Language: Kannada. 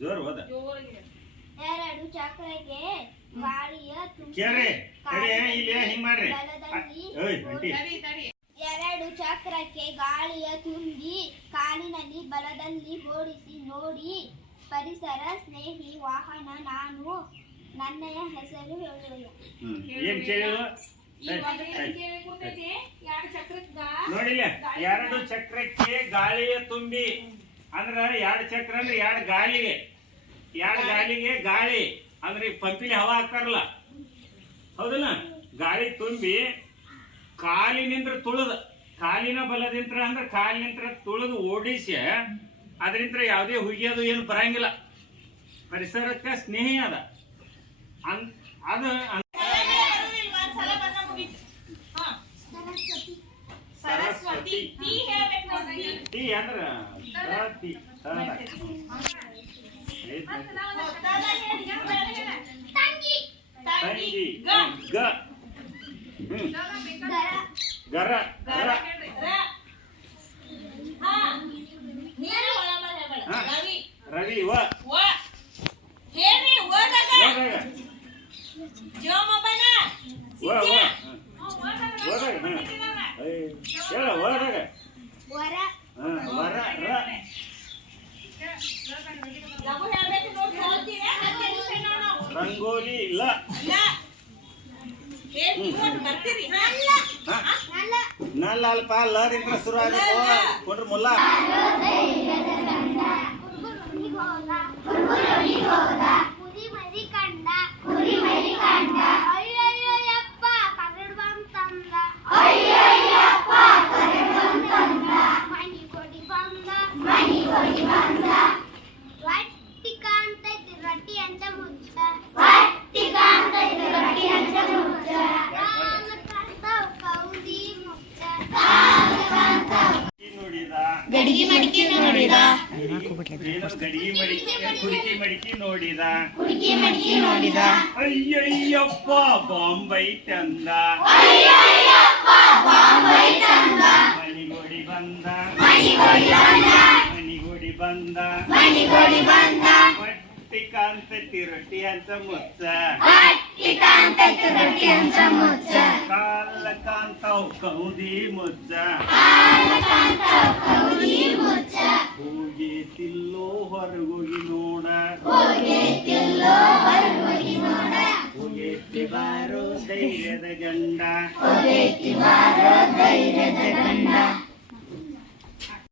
ಜೋರ್ ಹೋದ ಎರಡು ಚಕ್ರಕ್ಕೆ ಗಾಳಿಯ ಕೇಳ್ರಿ ತಡಿ ಇಲ್ಲಿ ಹಿಂಗ್ ಮಾಡ್ರಿ ಎರಡು ಚಕ್ರಕ್ಕೆ ಗಾಳಿಯ ತುಂಬಿ ಕಾಲಿನಲ್ಲಿ ಬಲದಲ್ಲಿ ಓಡಿಸಿ ನೋಡಿ ಪರಿಸರ ಸ್ನೇಹಿ ವಾಹನ ನಾನು ನನ್ನಯ ಹೆಸರು ಹೇಳುವುದು. ಏನ್ ಕೇಳಿದ್ರು ನೋಡಿಲ್ಲ ಎರಡು ಚಕ್ರಕ್ಕೆ ಗಾಳಿಯ ತುಂಬಿ ಅಂದ್ರ ಎರಡು ಚಕ್ರ ಅಂದ್ರೆ ಎರಡು ಗಾಳಿಗೆ ಗಾಳಿ ಅಂದ್ರೆ ಪಂಪಿಲಿ ಹವಾ ಹಾಕ್ತಾರಲ್ಲ ಹೌದಲ್ಲ ಗಾಳಿ ತುಂಬಿ ಕಾಲಿನಿಂದ ತುಳದ ಕಾಲಿನ ಬಲದಿಂತ್ರ ಅಂದ್ರೆ ಕಾಲಿನಿಂದ ತುಳದು ಓಡಿಸಿ ಅದರಿಂದ ಯಾವುದೇ ಹುಗಿಯೋದು ಏನು ಬರಂಗಿಲ್ಲ ಪರಿಸರಕ್ಕೆ ಸ್ನೇಹಿ ಅದ ಅದು ಸರಸ್ವತಿ ಟೀ ಅಂದ್ರ ತಂಗಿ ಗರ ಗರ ರವಿ ವ ರಂಗೋಲಿ ಇಲ್ಲ ನಲ್ಲ ಅಲ್ಪ ಲರಿಂದ ಶುರು ಆಗಬೇಕು ಕೊಡ್ರಿ ಮುಲ್ಲ ಗಡಿಗೆ ಮಡಿಕೆ ನೋಡಿದ ಅಯ್ಯಯ್ಯಪ್ಪ ಬಾಂಬೈ ತಂದ ಮಣಿಗೋಡಿ ಬಂದ ಕಾಂತ ತಿರಟಿ ಅಂತ ಮುಚ್ಚ ಕಾಲ ಕಾಂತವ್ ಕೌದಿ ಮುಚ್ಚ ಹೋಗೇತಿಲ್ಲೋ ಹೊರಗೋಗಿ ನೋಡ ಹೋಗೇತಿ ಬಾರೋ ಧೈರ್ಯದ ಗಂಡ